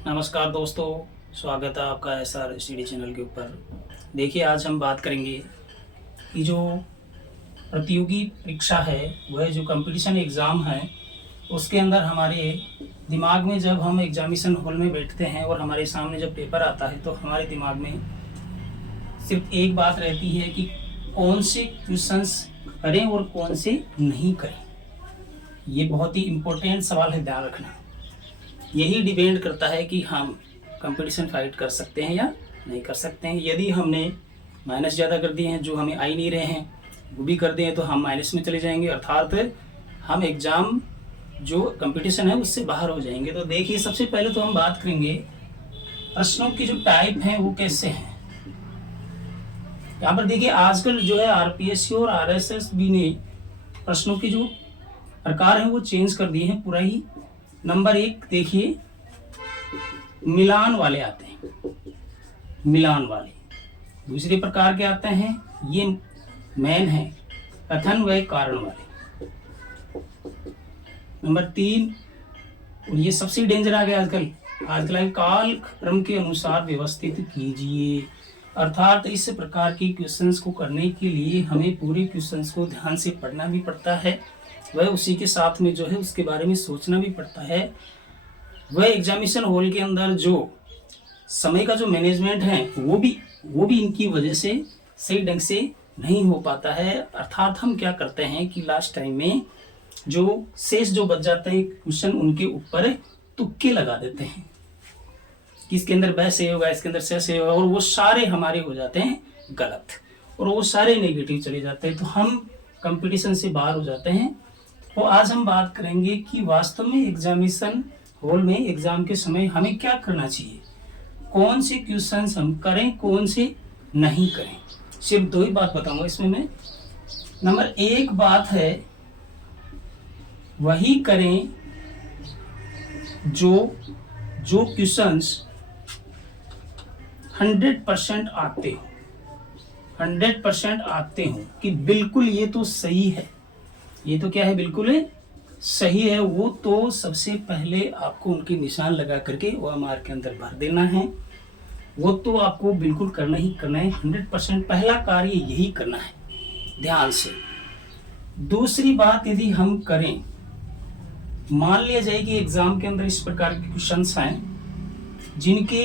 नमस्कार दोस्तों, स्वागत है आपका SR स्टडी चैनल के ऊपर। देखिए, आज हम बात करेंगे कि जो प्रतियोगी परीक्षा है, वह जो कंपटीशन एग्ज़ाम है, उसके अंदर हमारे दिमाग में जब हम एग्जामिनेशन हॉल में बैठते हैं और हमारे सामने जब पेपर आता है, तो हमारे दिमाग में सिर्फ एक बात रहती है कि कौन से क्वेश्चंस करें और कौन से नहीं करें। ये बहुत ही इम्पोर्टेंट सवाल है, ध्यान रखना। यही डिपेंड करता है कि हम कंपटीशन फाइट कर सकते हैं या नहीं कर सकते हैं। यदि हमने माइनस ज़्यादा कर दिए हैं, जो हमें आ ही नहीं रहे हैं, वो भी कर दिए, तो हम माइनस में चले जाएंगे, अर्थात हम एग्ज़ाम जो कंपटीशन है उससे बाहर हो जाएंगे। तो देखिए, सबसे पहले तो हम बात करेंगे प्रश्नों की जो टाइप हैं वो कैसे हैं। यहाँ पर देखिए, आजकल जो है RPSC और RSSB ने प्रश्नों की जो प्रकार हैं वो चेंज कर दिए हैं पूरा ही। नंबर 1 देखिए, मिलान वाले आते हैं, मिलान वाले। दूसरे प्रकार के आते हैं, ये मेन है, कथन व कारण वाले। नंबर 3, और ये सबसे डेंजर आ गया आजकल काल क्रम के अनुसार व्यवस्थित कीजिए। अर्थात इस प्रकार के क्वेश्चंस को करने के लिए हमें पूरे क्वेश्चंस को ध्यान से पढ़ना भी पड़ता है, वह उसी के साथ में जो है उसके बारे में सोचना भी पड़ता है। वह एग्जामिनेशन हॉल के अंदर जो समय का जो मैनेजमेंट है वो भी इनकी वजह से सही ढंग से नहीं हो पाता है। अर्थात हम क्या करते हैं कि लास्ट टाइम में जो शेष जो बच जाते हैं क्वेश्चन, उनके ऊपर तुक्के लगा देते हैं कि इसके अंदर वह सही होगा, इसके अंदर सही होगा, और वो सारे हमारे हो जाते हैं गलत, और वो सारे नेगेटिव चले जाते हैं, तो हम कंपटीशन से बाहर हो जाते हैं। तो आज हम बात करेंगे कि वास्तव में एग्जामिनेशन हॉल में एग्जाम के समय हमें क्या करना चाहिए, कौन से क्वेश्चंस हम करें, कौन से नहीं करें। सिर्फ 2 ही बात बताऊंगा इसमें मैं। नंबर 1 बात है, वही करें जो क्वेश्चंस 100% आते हो, 100% आते हो कि बिल्कुल ये तो सही है, ये तो क्या है, बिल्कुल सही है, वो तो सबसे पहले आपको उनके निशान लगा करके OMR के अंदर भर देना है। वो तो आपको बिल्कुल करना ही करना है, 100% पहला कार्य यही करना है, ध्यान से। दूसरी बात, यदि हम करें, मान लिया जाए कि एग्जाम के अंदर इस प्रकार के क्वेश्चंस हैं जिनके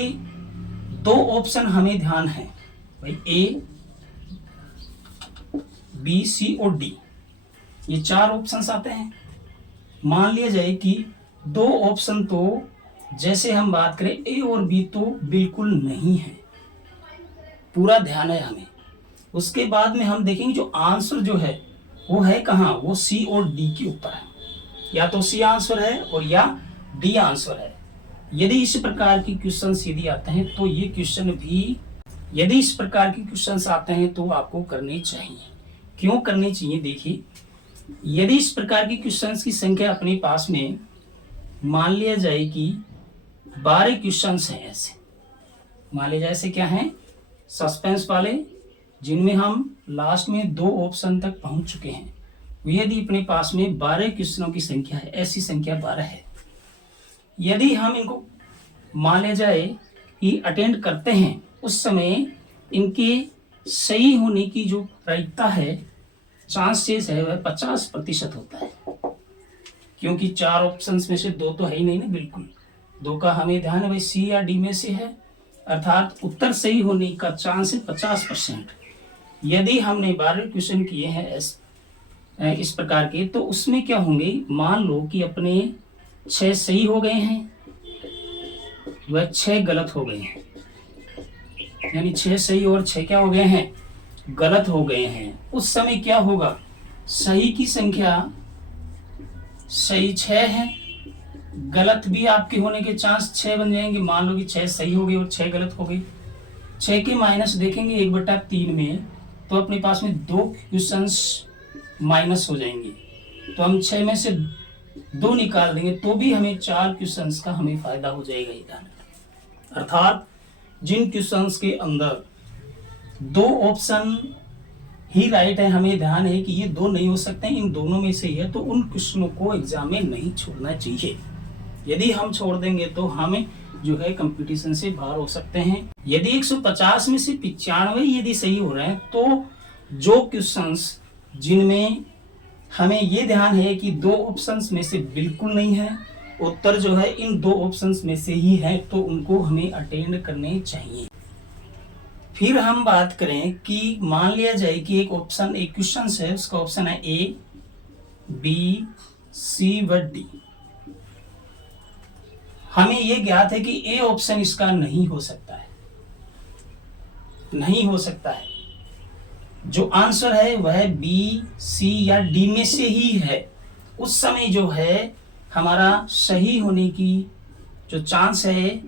2 ऑप्शन हमें ध्यान है, भाई A, B, C और D, ये 4 ऑप्शंस आते हैं। मान लिया जाए कि 2 ऑप्शन तो, जैसे हम बात करें A और B, तो बिल्कुल नहीं है, पूरा ध्यान है हमें। उसके बाद में हम देखेंगे जो आंसर जो है वो है कहाँ, वो C और D के ऊपर है, या तो C आंसर है और या D आंसर है। यदि इस प्रकार की क्वेश्चन यदि आते हैं तो ये क्वेश्चन भी, यदि इस प्रकार के क्वेश्चन आते हैं तो आपको करने चाहिए। क्यों करने चाहिए, देखिए, यदि इस प्रकार की क्वेश्चंस की संख्या अपने पास में मान लिया जाए कि 12 क्वेश्चंस हैं, ऐसे मान लिया जाए, ऐसे क्या हैं, सस्पेंस वाले, जिनमें हम लास्ट में 2 ऑप्शन तक पहुंच चुके हैं। यदि अपने पास में 12 क्वेश्चनों की संख्या है, ऐसी संख्या 12 है, यदि हम इनको मान लिया जाए कि अटेंड करते हैं, उस समय इनके सही होने की जो प्रायिकता है, चांसेस है, वह 50% होता है। क्योंकि 4 ऑप्शंस में से 2 तो है ही नहीं ना, बिल्कुल 2 का हमें ध्यान है, भाई C या D में से है, अर्थात उत्तर सही होने का चांस है 50%। यदि हमने 12 क्वेश्चन किए हैं इस प्रकार के, तो उसमें क्या होंगे, मान लो कि अपने 6 सही हो गए हैं, वह 6 गलत हो गए हैं, यानी 6 सही और 6 क्या हो गए हैं, गलत हो गए हैं। उस समय क्या होगा, सही की संख्या, सही 6 है, गलत भी आपके होने के चांस 6 बन जाएंगे। मान लो कि 6 सही हो गए और 6 गलत हो गए, 6 के माइनस देखेंगे 1/3 में, तो अपने पास में 2 क्वेश्चंस माइनस हो जाएंगे, तो हम 6 में से 2 निकाल देंगे, तो भी हमें 4 क्वेश्चंस का हमें फायदा हो जाएगा इधर। अर्थात जिन क्वेश्चंस के अंदर 2 ऑप्शन ही राइट है, हमें ध्यान है कि ये 2 नहीं हो सकते, इन दोनों में से ही है, तो उन क्वेश्चनों को एग्जाम में नहीं छोड़ना चाहिए। यदि हम छोड़ देंगे तो हमें जो है कंपटीशन से बाहर हो सकते हैं। यदि 150 में से 95 यदि सही हो रहे हैं तो जो क्वेश्चंस जिनमें हमें ये ध्यान है कि दो ऑप्शंस में से बिल्कुल नहीं है, उत्तर जो है इन दो ऑप्शंस में से ही है, तो उनको हमें अटेंड करने चाहिए। फिर हम बात करें कि मान लिया जाए कि एक क्वेश्चन है, उसका ऑप्शन है ए, बी, सी व डी। हमें यह ज्ञात है कि ए ऑप्शन इसका नहीं हो सकता है, नहीं हो सकता है। जो आंसर है वह बी, सी या डी में से ही है। उस समय जो है हमारा सही होने की जो चांस है,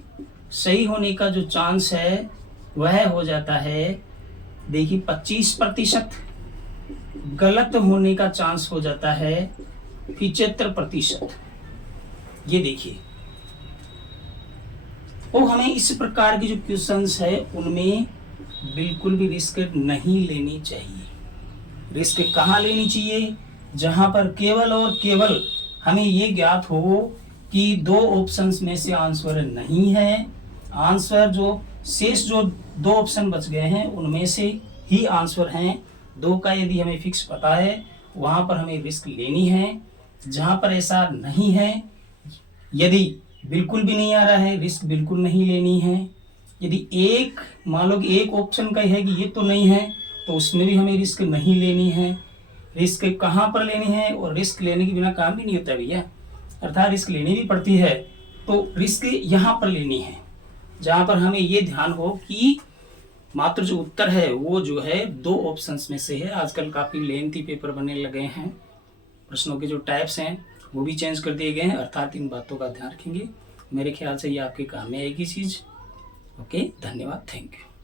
सही होने का जो चांस है वह हो जाता है, देखिए 25%। गलत होने का चांस हो जाता है 75%। ये देखिए, तो हमें इस प्रकार के जो क्वेश्चंस है उनमें बिल्कुल भी रिस्क नहीं लेनी चाहिए। रिस्क कहाँ लेनी चाहिए? जहां पर केवल और केवल हमें ये ज्ञात हो कि दो ऑप्शंस में से आंसर नहीं है। आंसर जो शेष जो दो ऑप्शन बच गए हैं उनमें से ही आंसर हैं। दो का यदि हमें फिक्स पता है वहां पर हमें रिस्क लेनी है। जहां पर ऐसा नहीं है, यदि बिल्कुल भी नहीं आ रहा है, रिस्क बिल्कुल नहीं लेनी है। यदि एक मान लो कि एक ऑप्शन का है कि ये तो नहीं है, तो उसमें भी हमें रिस्क नहीं लेनी है। रिस्क कहाँ पर लेनी है? और रिस्क लेने के बिना काम भी नहीं होता भैया, अर्थात रिस्क लेनी भी पड़ती है। तो रिस्क यहाँ पर लेनी है जहाँ पर हमें ये ध्यान हो कि मात्र जो उत्तर है वो जो है दो ऑप्शंस में से है। आजकल काफ़ी लेंथी पेपर बनने लगे हैं, प्रश्नों के जो टाइप्स हैं वो भी चेंज कर दिए गए हैं, अर्थात इन बातों का ध्यान रखेंगे। मेरे ख्याल से ये आपके काम में आएगी चीज़। ओके, धन्यवाद, थैंक यू।